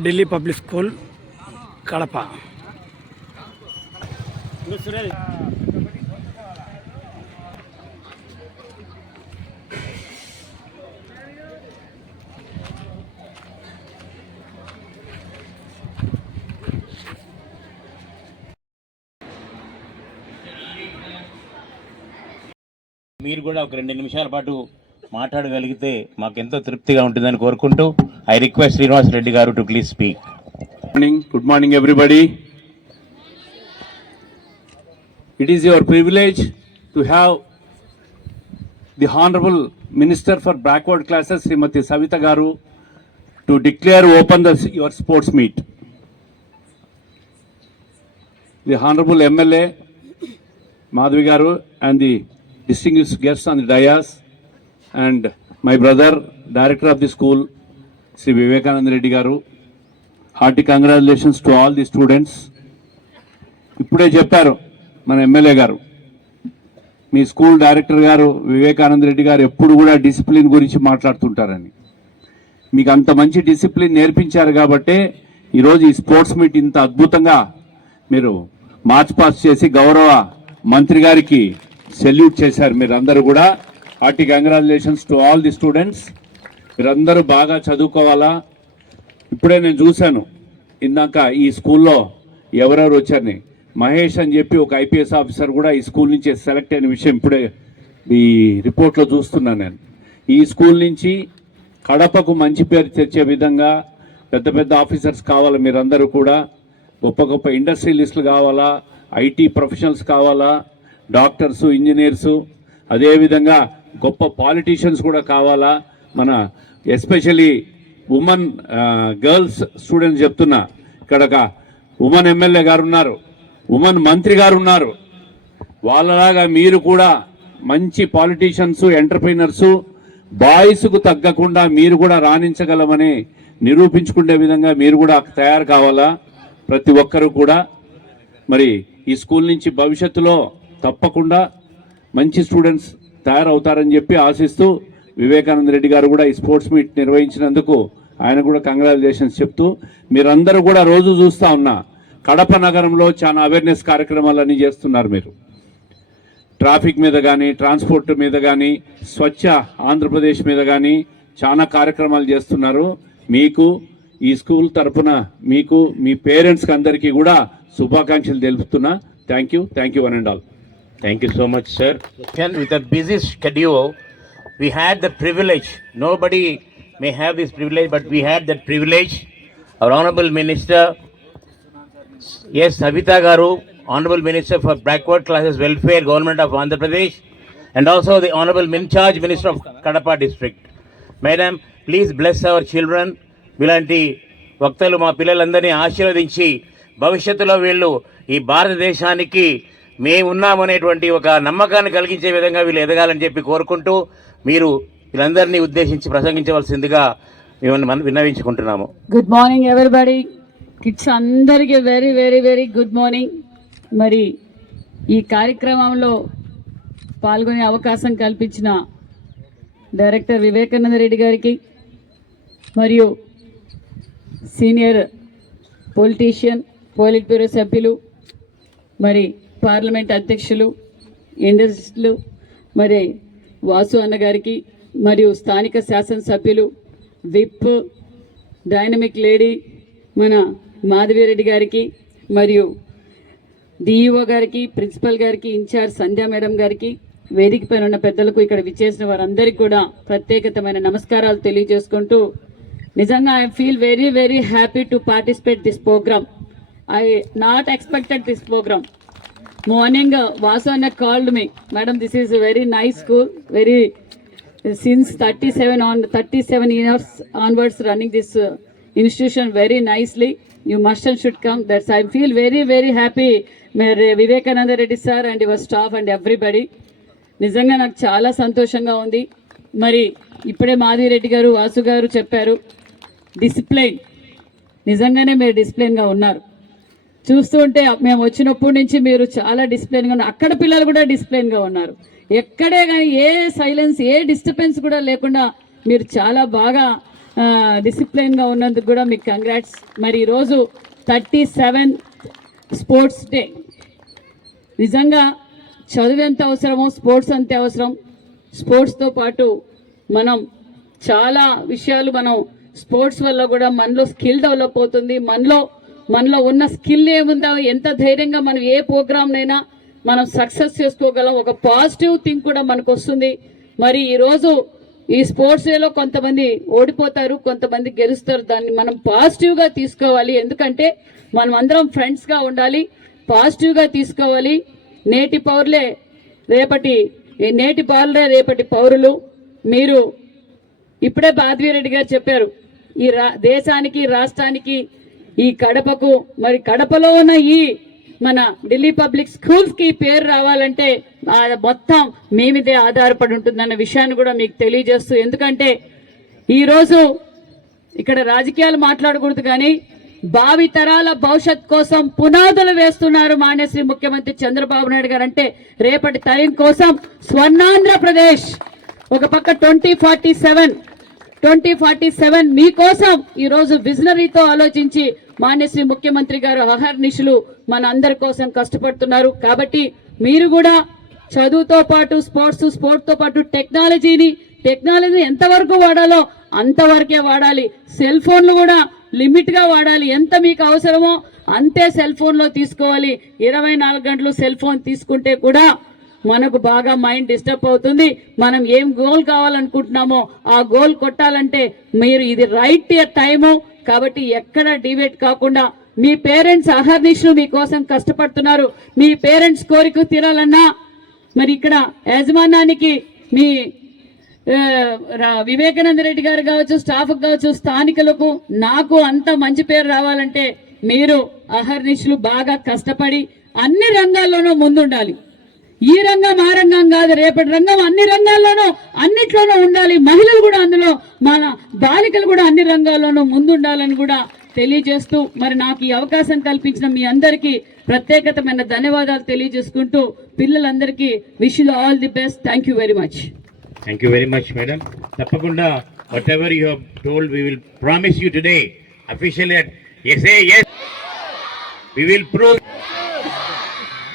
Delhi public school Kadapa. మీరు కూడా ఒక రెండు నిమిషాల పాటు మాట్లాడగలిగితే మాకు ఎంతో తృప్తిగా ఉంటుందని కోరుకుంటూ I request Srinivas Reddy garu to please speak. Morning good morning everybody it is your privilege to have the honourable minister for backward classes Shrimati Savitha garu to declare open the your sports meet the honourable MLA Madhavi garu and the distinguish guest on the dais and my brother director of the school Shri Vivekananda Reddy garu. Hearty congratulations to all the students. ఇప్పుడే చెప్పారు మన MLA గారు. మీ school director గారు వివేకానంద రెడ్డి గారు ఎప్పుడు కూడా discipline గురించి మాట్లాడుతుంటారని. మీకు అంత మంచి డిసిప్లిన్ నేర్పించారు కాబట్టే ఈరోజు ఈ స్పోర్ట్స్ మీట్ ఇంత అద్భుతంగా మీరు మార్చ్ పాస్ చేసి గౌరవ మంత్రి గారికి సెల్యూట్ చేశారు మీరు అందరూ కూడా. Hearty congratulations to all the students. మీరందరూ బాగా చదువుకోవాలా? ఇప్పుడే నేను చూశాను ఇందాక ఈ స్కూల్లో ఎవరెవరు వచ్చారని మహేష్ అని చెప్పి ఒక ఐపీఎస్ ఆఫీసర్ కూడా ఈ స్కూల్ నుంచి సెలెక్ట్ అయిన విషయం ఇప్పుడే ఈ రిపోర్ట్లో చూస్తున్నాను నేను. ఈ స్కూల్ నుంచి కడపకు మంచి పేరు తెచ్చే విధంగా పెద్ద పెద్ద ఆఫీసర్స్ కావాలి మీరందరూ కూడా? గొప్ప గొప్ప ఇండస్ట్రియలిస్టులు కావాలా? ఐటీ ప్రొఫెషనల్స్ కావాలా? డాక్టర్సు ఇంజనీర్సు అదేవిధంగా గొప్ప పాలిటీషియన్స్ కూడా కావాలా? మన ఎస్పెషలీ ఉమెన్ గర్ల్స్ స్టూడెంట్స్ చెప్తున్నా. ఇక్కడ ఒక ఉమెన్ ఎమ్మెల్యే గారు ఉన్నారు. ఉమెన్ మంత్రి గారు ఉన్నారు. వాళ్ళలాగా మీరు కూడా మంచి పాలిటీషియన్స్ ఎంటర్ప్రీనర్సు బాయ్స్కు తగ్గకుండా మీరు కూడా రాణించగలమని నిరూపించుకునే విధంగా మీరు కూడా తయారు కావాలా? ప్రతి ఒక్కరూ కూడా. మరి ఈ స్కూల్ నుంచి భవిష్యత్తులో తప్పకుండా మంచి స్టూడెంట్స్ తయారవుతారని చెప్పి ఆశిస్తూ వివేకానంద రెడ్డి గారు కూడా ఈ స్పోర్ట్స్ మీట్ నిర్వహించినందుకు ఆయన కూడా కంగ్రాచులేషన్స్ చెప్తూ మీరందరూ కూడా రోజు చూస్తా ఉన్నా కడప నగరంలో చాలా అవేర్నెస్ కార్యక్రమాలన్నీ చేస్తున్నారు మీరు. ట్రాఫిక్ మీద కానీ ట్రాన్స్పోర్ట్ మీద కానీ స్వచ్ఛ ఆంధ్రప్రదేశ్ మీద కానీ చాలా కార్యక్రమాలు చేస్తున్నారు. మీకు ఈ స్కూల్ తరపున మీకు మీ పేరెంట్స్కి అందరికీ కూడా శుభాకాంక్షలు తెలుపుతున్నా. Thank you thank you one and all thank you so much sir with busy schedule we had the privilege nobody may have this privilege but we had that privilege our honourable minister S Savitha garu honourable minister for backward classes welfare government of Andhra Pradesh and also the honourable incharge minister of Kadapa district madam please bless our children ఇలాంటి వక్తలు మా పిల్లలందరినీ ఆశీర్వదించి భవిష్యత్తులో వీళ్ళు ఈ భారతదేశానికి మేమున్నామనేటువంటి ఒక నమ్మకాన్ని కలిగించే విధంగా వీళ్ళు ఎదగాలని చెప్పి కోరుకుంటూ మీరు వీళ్ళందరినీ ఉద్దేశించి ప్రసంగించవలసిందిగా మేము మనం విన్నవించుకుంటున్నాము. గుడ్ మార్నింగ్ ఎవరిబడి కిడ్స్ అందరికీ very very very good morning మరి ఈ కార్యక్రమంలో పాల్గొనే అవకాశం కల్పించిన డైరెక్టర్ వివేకానంద రెడ్డి గారికి మరియు సీనియర్ పొలిటీషియన్ పోలిట్ బ్యూరో సభ్యులు మరి పార్లమెంట్ అధ్యక్షులు ఇండస్ట్రీలు మరి వాసు అన్న గారికి మరియు స్థానిక శాసనసభ్యులు విప్ డైనమిక్ లేడీ మన మాధవిరెడ్డి గారికి మరియు డిఈఓ గారికి ప్రిన్సిపల్ గారికి ఇన్ఛార్జ్ సంధ్యా మేడం గారికి వేదిక పైన ఉన్న పెద్దలకు ఇక్కడ విచ్చేసిన వారందరికీ కూడా ప్రత్యేకతమైన నమస్కారాలు తెలియజేసుకుంటూ నిజంగా I feel very very happy to participate this programme I not expected this programme morning Vasu వాసన called me madam this is very nice school very since thirty seven on thirty seven years onwards running this institution very nicely you must and should come that's I feel very very happy మీరు Vivekananda Reddy sir and your staff and everybody నిజంగా నాకు చాలా సంతోషంగా ఉంది. మరి ఇప్పుడే మాధిరెడ్డి గారు వాసు గారు చెప్పారు డిసిప్లైన్ నిజంగానే మీరు డిసిప్లైన్గా ఉన్నారు. చూస్తుంటే మేము వచ్చినప్పటి నుంచి మీరు చాలా డిసిప్లిన్గా ఉన్నారు. అక్కడ పిల్లలు కూడా డిసిప్లిన్గా ఉన్నారు. ఎక్కడే కానీ ఏ సైలెన్స్ ఏ డిస్టర్బెన్స్ కూడా లేకుండా మీరు చాలా బాగా డిసిప్లిన్గా ఉన్నందుకు కూడా మీకు కంగ్రాట్స్ మరి ఈరోజు థర్టీ సెవెన్ స్పోర్ట్స్ డే నిజంగా చదువు ఎంత అవసరమో స్పోర్ట్స్ అంతే అవసరం. స్పోర్ట్స్తో పాటు మనం చాలా విషయాలు మనం స్పోర్ట్స్ వల్ల కూడా మనలో స్కిల్ డెవలప్ అవుతుంది. మనలో మనలో ఉన్న స్కిల్ ఏముందో? ఎంత ధైర్యంగా మనం ఏ ప్రోగ్రామ్నైనా మనం సక్సెస్ చేసుకోగలం. ఒక పాజిటివ్ థింగ్ కూడా మనకు వస్తుంది మరి ఈరోజు ఈ స్పోర్ట్స్ డేలో కొంతమంది ఓడిపోతారు కొంతమంది గెలుస్తారు. దాన్ని మనం పాజిటివ్గా తీసుకోవాలి. ఎందుకంటే మనం అందరం ఫ్రెండ్స్గా ఉండాలి. పాజిటివ్గా తీసుకోవాలి. నేటి పౌరులే రేపటి నేటి పౌరులే రేపటి పౌరులు. మీరు ఇప్పుడే బాధవీరెడ్డి గారు చెప్పారు. ఈ రా దేశానికి రాష్ట్రానికి ఈ కడపకు మరి కడపలో ఉన్న ఈ మన ఢిల్లీ పబ్లిక్ స్కూల్స్కి పేరు రావాలంటే ఆ మొత్తం మీ మీదే ఆధారపడి ఉంటుందన్న విషయాన్ని కూడా మీకు తెలియజేస్తూ ఎందుకంటే ఈరోజు ఇక్కడ రాజకీయాలు మాట్లాడకూడదు కానీ భావి తరాల భవిష్యత్ కోసం పునాదులు వేస్తున్నారు మాన్యశ్రీ ముఖ్యమంత్రి చంద్రబాబు నాయుడు గారు. అంటే రేపటి తరం కోసం స్వర్ణాంధ్రప్రదేశ్ ఒక పక్క twenty forty seven twenty forty seven మీకోసం ఈరోజు విజనరీతో ఆలోచించి మాన్యశ్రీ ముఖ్యమంత్రి గారు అహర్నిశులు మన అందరి కోసం కష్టపడుతున్నారు. కాబట్టి మీరు కూడా చదువుతో పాటు స్పోర్ట్స్ స్పోర్ట్తో పాటు టెక్నాలజీని టెక్నాలజీని ఎంతవరకు వాడాలో అంతవరకే వాడాలి. సెల్ ఫోన్లు కూడా లిమిట్గా వాడాలి. ఎంత మీకు అవసరమో అంతే సెల్ ఫోన్లో తీసుకోవాలి. ఇరవై నాలుగు గంటలు సెల్ ఫోన్ తీసుకుంటే కూడా మనకు బాగా మైండ్ డిస్టర్బ్ అవుతుంది. మనం ఏం గోల్ కావాలనుకుంటున్నామో ఆ గోల్ కొట్టాలంటే మీరు ఇది రైట్ టైము. కాబట్టి ఎక్కడ డివేట్ కాకుండా మీ పేరెంట్స్ అహర్నిశలు మీకోసం కష్టపడుతున్నారు. మీ పేరెంట్స్ కోరిక తీరాలన్నా మరి ఇక్కడ యాజమాన్యానికి మీ రా- వివేకానంద రెడ్డి గారు కావచ్చు స్టాఫ్ కావచ్చు స్థానికులకు నాకు అంత మంచి పేరు రావాలంటే మీరు అహర్నిశలు బాగా కష్టపడి అన్ని రంగాల్లోనూ ముందుండాలి. ఈ రంగం ఆ రంగం కాదు. రేపటి రంగం అన్ని రంగాల్లోనూ అన్నిట్లోనూ ఉండాలి. మహిళలు కూడా అందులో మన బాలికలు కూడా అన్ని రంగాల్లోనూ ముందుండాలని కూడా తెలియజేస్తూ మరి నాకు ఈ అవకాశం కల్పించిన మీ అందరికీ ప్రత్యేకతమైన ధన్యవాదాలు తెలియజేసుకుంటూ పిల్లలందరికీ wish all the best thank you very much thank you very much madam తప్పకుండా whatever you told we will promise you today official S A S we will prove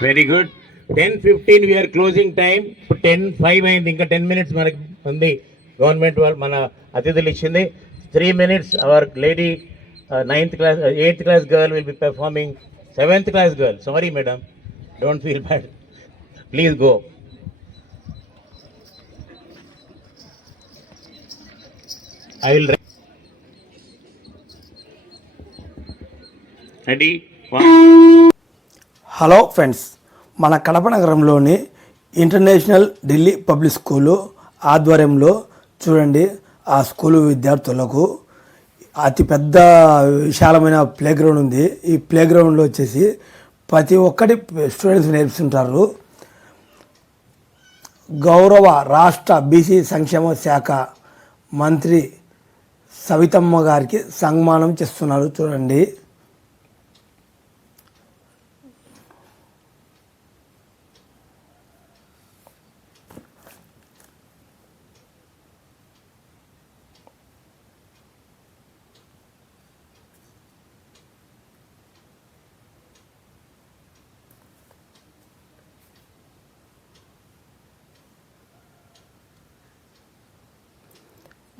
very good ten fifteen we are closing time ఇప్పుడు ten five అయింది. ఇంకా ten minutes మనకి ఉంది. Government వాళ్ళు మన అతిథులు ఇచ్చింది. Three minutes our lady ninth class eighth class girl will be performing seventh class girl sorry madam don't feel bad please go I will ready hello friends మన కడప నగరంలోని ఇంటర్నేషనల్ ఢిల్లీ పబ్లిక్ స్కూలు ఆధ్వర్యంలో చూడండి ఆ school విద్యార్థులకు అతి పెద్ద విశాలమైన play ground ఉంది. ఈ ప్లే గ్రౌండ్లో వచ్చేసి ప్రతి ఒక్కటి స్టూడెంట్స్ నేర్పిస్తుంటారు. గౌరవ రాష్ట్ర బీసీ సంక్షేమ శాఖ మంత్రి సవితమ్మ గారికి సన్మానం చేస్తున్నారు చూడండి.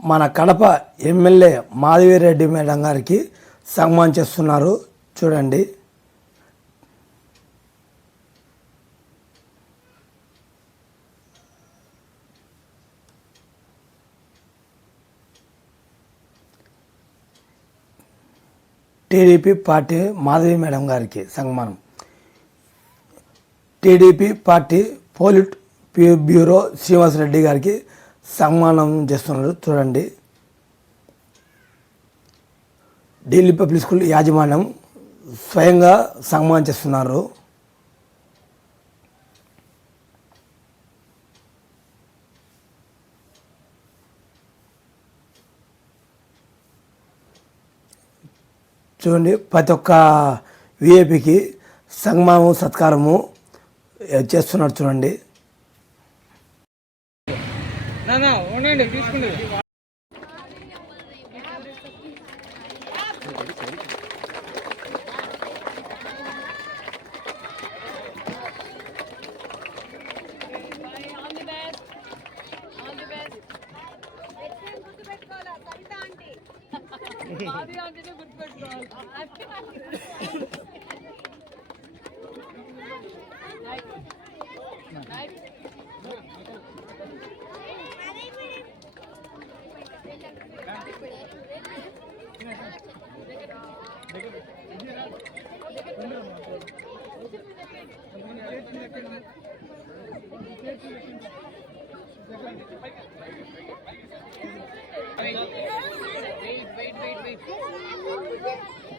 మన కడప ఎమ్మెల్యే మాధవిరెడ్డి మేడం గారికి సన్మానం చేస్తున్నారు. చూడండి. టీడీపీ పార్టీ మాధవి మేడం గారికి సన్మానం. TDP party politburo Srinivasa Reddy garu సన్మానం చేస్తున్నారు చూడండి. ఢిల్లీ పబ్లిక్ స్కూల్ యాజమాన్యం స్వయంగా సన్మానం చేస్తున్నారు. చూడండి. ప్రతి ఒక్క విఐపికి సన్మానము సత్కారము చేస్తున్నారు చూడండి. కొనేయండి తీసుకుండి. గుర్తుపెట్టుకోవాలి కవిత అంటే గుర్తుపెట్టుకోవాలి. Wait, wait, wait.